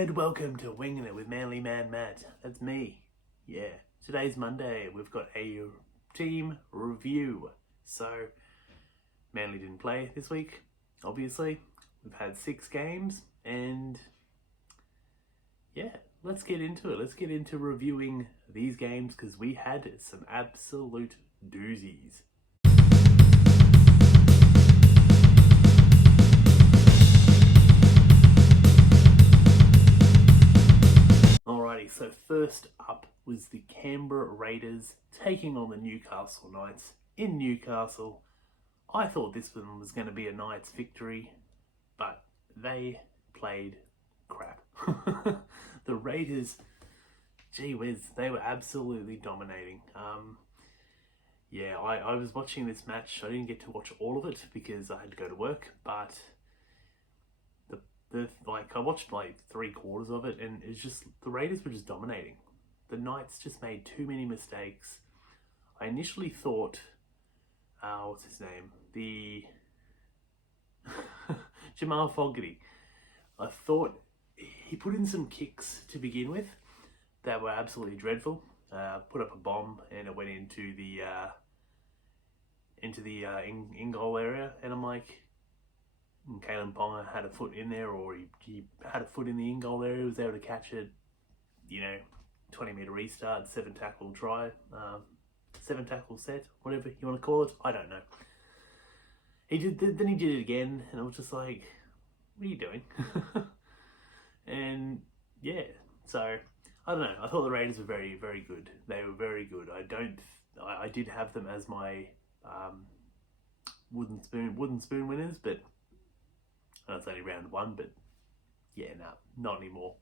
And welcome to Winging It with Manly Man Matt. That's me. Yeah. Today's Monday. We've got a team review. So, Manly didn't play this week, obviously. We've had 6 games, and yeah, let's get into it. Let's get into reviewing these games because we had some absolute doozies. Alrighty, so first up was the Canberra Raiders taking on the Newcastle Knights in Newcastle. I thought this one was going to be a Knights victory, but they played crap. The Raiders, gee whiz, they were absolutely dominating. I was watching this match. I didn't get to watch all of it because I had to go to work, but I watched like 3/4 of it, and it's just the Raiders were just dominating. The Knights just made too many mistakes. I initially thought, what's his name? The Jamal Fogarty. I thought he put in some kicks to begin with that were absolutely dreadful. Put up a bomb and it went into the in-goal area, and I'm like, Kalyn Ponga had a foot in there, or he had a foot in the in-goal area, was able to catch it, 20-metre restart, 7-tackle try, 7-tackle set, whatever you want to call it, I don't know. Then he did it again, and I was just like, what are you doing? And yeah, so I don't know. I thought the Raiders were very, very good. They were very good. I did have them as my wooden spoon winners, but it's only round 1. But yeah, not anymore.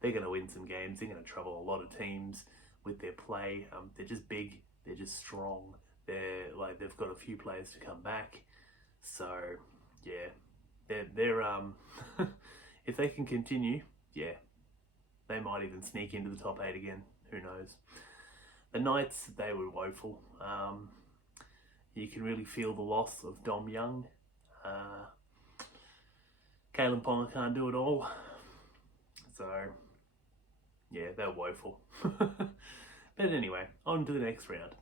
They're going to win some games. They're going to trouble a lot of teams with their play. They're just big. They're just strong. They've got a few players to come back. So yeah, they're if they can continue, yeah, they might even sneak into the top 8 again. Who knows? The Knights, they were woeful. You can really feel the loss of Dom Young. Kalyn Ponga can't do it all. So yeah, they're woeful. But anyway, on to the next round.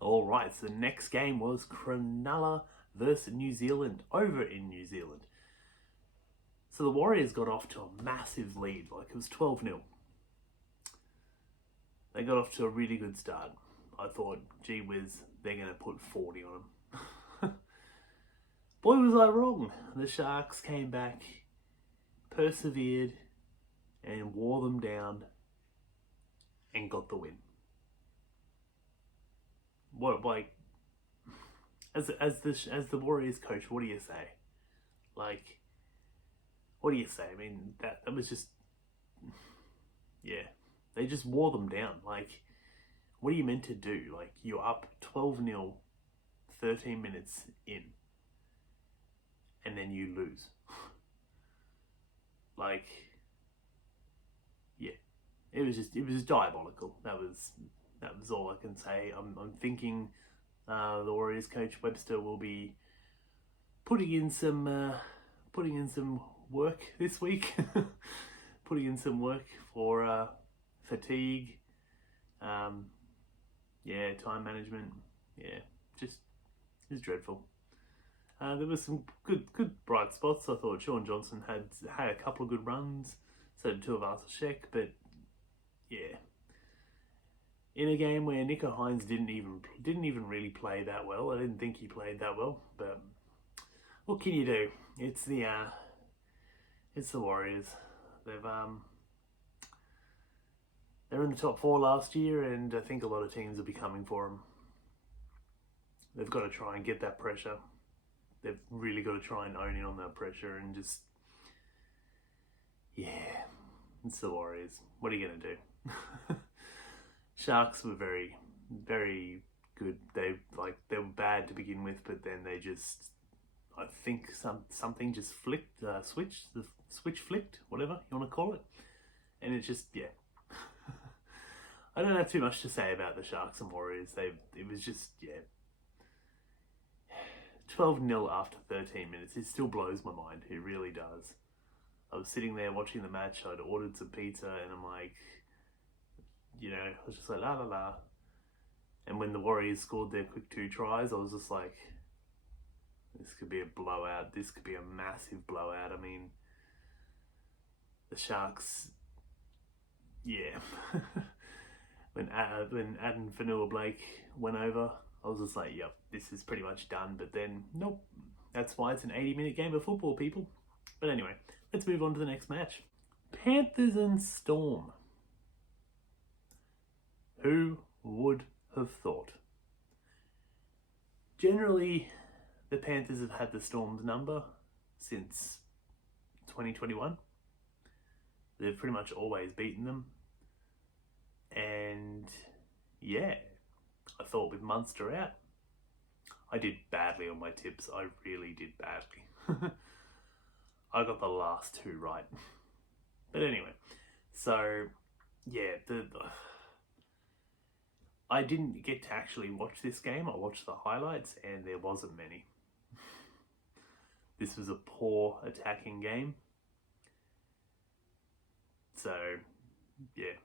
Alright, so the next game was Cronulla versus New Zealand, over in New Zealand. So the Warriors got off to a massive lead, like it was 12-0. They got off to a really good start. I thought, gee whiz, they're going to put 40 on them. Boy, was I wrong. The Sharks came back, persevered, and wore them down, and got the win. What, like, as the Warriors coach, what do you say? Like, what do you say? I mean, that was just, yeah, they just wore them down. Like, what are you meant to do? Like, you're up 12-0, 13 minutes in, and then you lose. Like, yeah, it was diabolical. That was all I can say. I'm thinking the Warriors coach Webster will be putting in some work this week, putting in some work for fatigue, time management. Yeah, just it's dreadful. There was some good bright spots. I thought Sean Johnson had a couple of good runs. So did Tuivasa-Sheck, but yeah, in a game where Nico Hines didn't even really play that well. I didn't think he played that well, but what can you do? It's the Warriors. They're in the top 4 last year, and I think a lot of teams will be coming for them. They've got to try and get that pressure. They've really got to try and own in on that pressure and just, yeah, it's the Warriors. What are you going to do? Sharks were very, very good. They were bad to begin with, but then they just, I think something just flicked, the switch flicked, whatever you want to call it. And it just, yeah. I don't have too much to say about the Sharks and Warriors. It was just, yeah. 12-0 after 13 minutes. It still blows my mind. It really does. I was sitting there watching the match. I'd ordered some pizza, and I'm like, I was just like la la la. And when the Warriors scored their quick 2 tries, I was just like, this could be a blowout. This could be a massive blowout. I mean, the Sharks, yeah. when Adam Fanua-Blake went over, I was just like, yep, this is pretty much done. But then, nope. That's why it's an 80-minute game of football, people. But anyway, let's move on to the next match. Panthers and Storm. Who would have thought? Generally, the Panthers have had the Storm's number since 2021. They've pretty much always beaten them. And yeah, I thought with Munster out, I did badly on my tips. I really did badly. I got the last 2 right. But anyway, so yeah, I didn't get to actually watch this game. I watched the highlights and there wasn't many. This was a poor attacking game. So, yeah,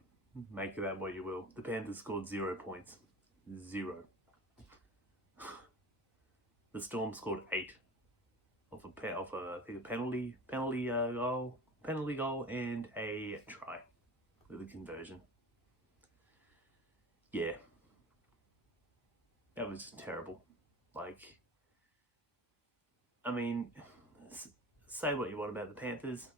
make of that what you will. The Panthers scored 0 points. 0. The Storm scored 8 off I think a penalty goal and a try with a conversion. Yeah, that was just terrible. Like, I mean, say what you want about the Panthers.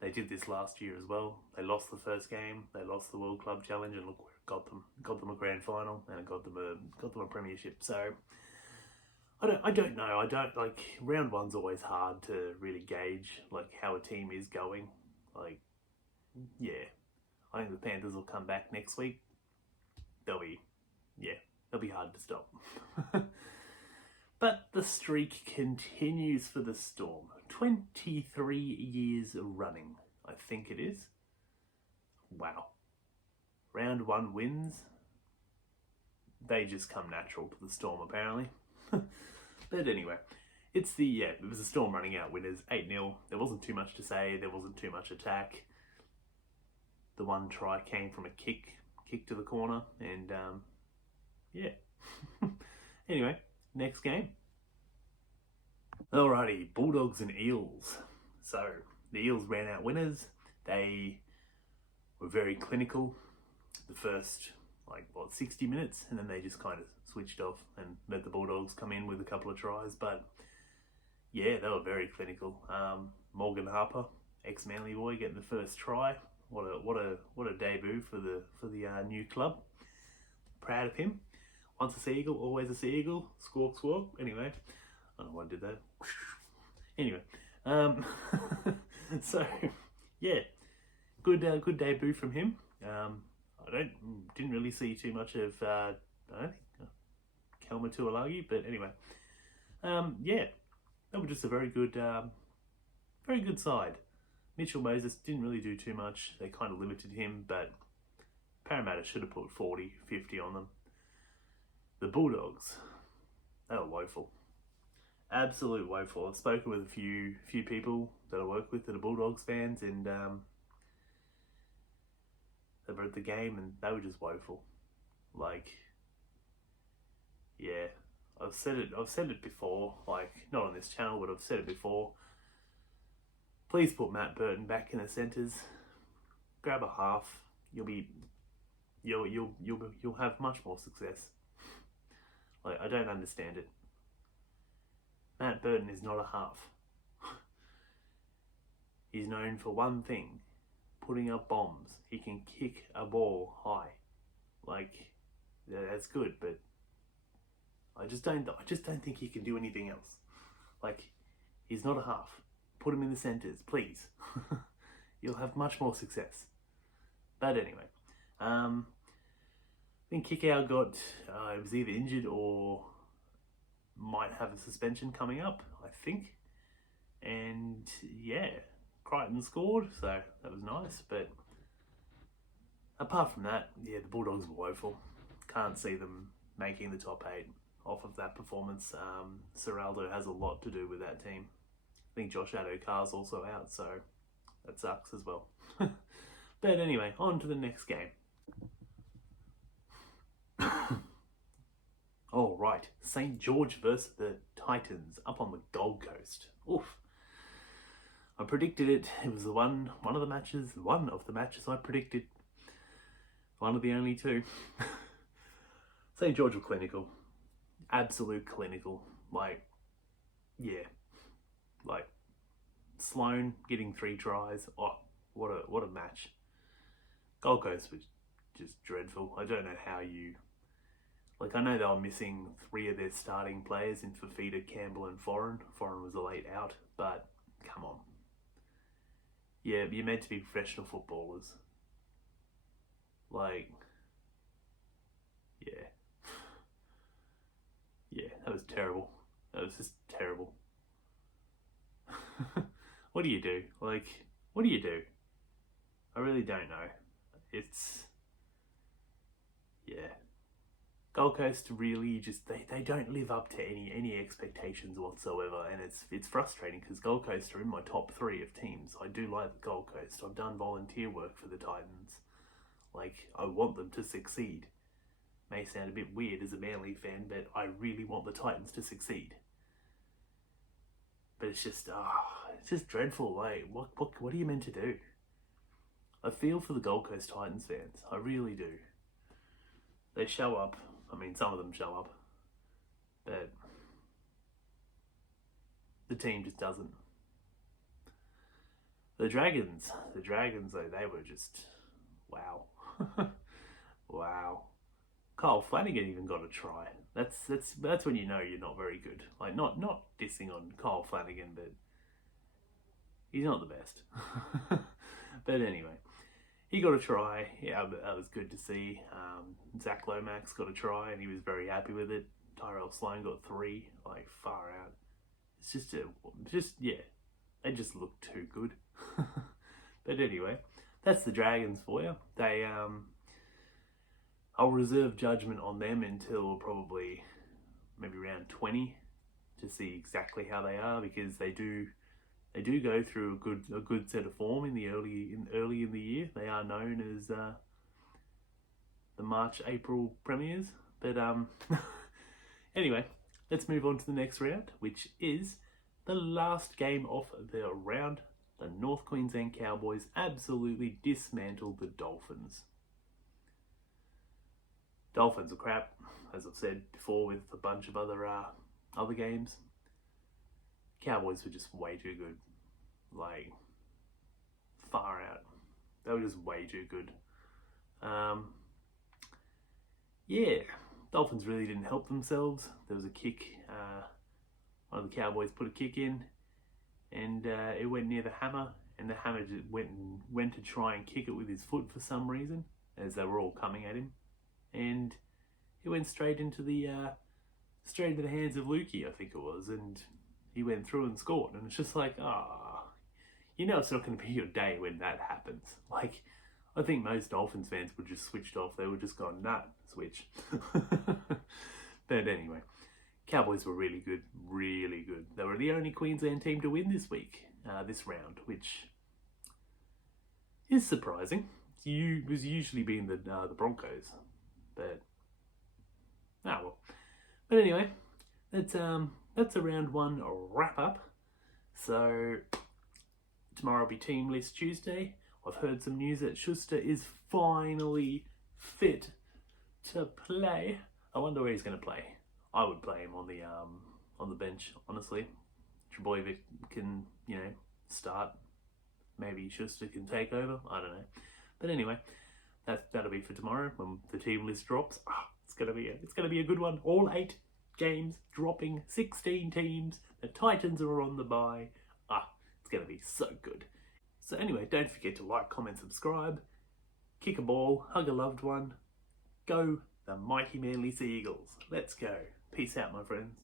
They did this last year as well. They lost the first game. They lost the World Club Challenge, and look where it got them. It got them a grand final, and it got them a premiership. So I don't know. I don't like round 1's always hard to really gauge like how a team is going. Like, yeah, I think the Panthers will come back next week. They'll be hard to stop. But the streak continues for the Storm. 23 years running, I think it is. Wow. Round 1 wins. They just come natural to the Storm, apparently. But anyway, it was the Storm running out winners, 8-0. There wasn't too much to say. There wasn't too much attack. The 1 try came from a kick to the corner, and yeah. Anyway, next game. Alrighty, Bulldogs and Eels. So, the Eels ran out winners. They were very clinical the first, 60 minutes, and then they just kind of switched off and let the Bulldogs come in with a couple of tries. But, yeah, they were very clinical. Morgan Harper, ex-Manly boy, getting the first try. What a debut for the new club. Proud of him. Once a Seagull, always a Seagull. Squawk, squawk. Anyway, I don't know why I did that. Anyway, so yeah, good debut from him. I didn't really see too much of Kelma Tuolagi, but anyway, yeah, that was just a very good side. Mitchell Moses didn't really do too much. They kind of limited him, but Parramatta should have put 40, 50 on them. The Bulldogs, they were woeful. Absolute woeful. I've spoken with a few people that I work with that are Bulldogs fans, and they were at the game and they were just woeful. Like, yeah, I've said it before, like not on this channel, but I've said it before. Please put Matt Burton back in the centres. Grab a half. You'll have much more success. Like, I don't understand it. Matt Burton is not a half. He's known for one thing: putting up bombs. He can kick a ball high. Like, yeah, that's good, but I just don't think he can do anything else. Like, he's not a half. Put him in the centres, please. You'll have much more success. But anyway, I think Kikau got, it was either injured or might have a suspension coming up, I think. And yeah, Crichton scored, so that was nice. But apart from that, yeah, the Bulldogs were woeful. Can't see them making the top 8 off of that performance. Ciraldo has a lot to do with that team. I think Josh Addo-Carr's also out, so that sucks as well. But anyway, on to the next game. All right, St. George versus the Titans up on the Gold Coast. Oof. I predicted it. It was one of the matches I predicted. One of the only two. St. George were clinical. Absolute clinical. Sloan getting 3 tries. Oh, what a match. Gold Coast was just dreadful. I don't know how you... I know they were missing 3 of their starting players in Fafita, Campbell and Foran. Foran was a late out, but come on. Yeah, you're meant to be professional footballers. Yeah. Yeah, that was terrible. That was just terrible. What do you do? What do you do? I really don't know. Yeah. Gold Coast really just, they don't live up to any expectations whatsoever, and it's frustrating because Gold Coast are in my top 3 of teams. I do like the Gold Coast. I've done volunteer work for the Titans. I want them to succeed. May sound a bit weird as a Manly fan, but I really want the Titans to succeed. But it's just dreadful. What are you meant to do? I feel for the Gold Coast Titans fans. I really do. They show up. I mean, some of them show up, but the team just doesn't. The Dragons, though, they were just wow. Wow. Kyle Flanagan even got a try. That's when you know you're not very good. Not dissing on Kyle Flanagan, but he's not the best. But anyway, he got a try. Yeah, that was good to see. Zach Lomax got a try, and he was very happy with it. Tyrell Sloan got 3, far out. It's just they just look too good. But anyway, that's the Dragons for you. They I'll reserve judgment on them until probably maybe round 20 to see exactly how they are, because they do go through a good set of form in the early in the year. They are known as the March-April premiers. But anyway, let's move on to the next round, which is the last game of the round. The North Queensland Cowboys absolutely dismantled the Dolphins. Dolphins are crap, as I've said before with a bunch of other games. Cowboys were just way too good. Far out. They were just way too good. Yeah, Dolphins really didn't help themselves. There was a kick. One of the Cowboys put a kick in, and it went near the hammer, and the hammer just went to try and kick it with his foot for some reason, as they were all coming at him, and it went straight into the hands of Lukey, I think it was, and he went through and scored. And it's just it's not going to be your day when that happens. I think most Dolphins fans would just switched off. They would just gone, nah, switch. But anyway, Cowboys were really good, really good. They were the only Queensland team to win this week, this round, which is surprising. It was usually been the Broncos, but well. But anyway, that's a round 1 wrap up. So tomorrow will be Team List Tuesday. I've heard some news that Schuster is finally fit to play. I wonder where he's going to play. I would play him on the bench, honestly. Trbojevic can, start. Maybe Schuster can take over. I don't know. But anyway, that'll be for tomorrow when the team list drops. It's gonna be a good one. All 8 games dropping, 16 teams. The Titans are on the bye. It's gonna be so good. So anyway, don't forget to like, comment, subscribe, kick a ball, hug a loved one. Go the mighty Manly Sea Eagles. Let's go. Peace out, my friends.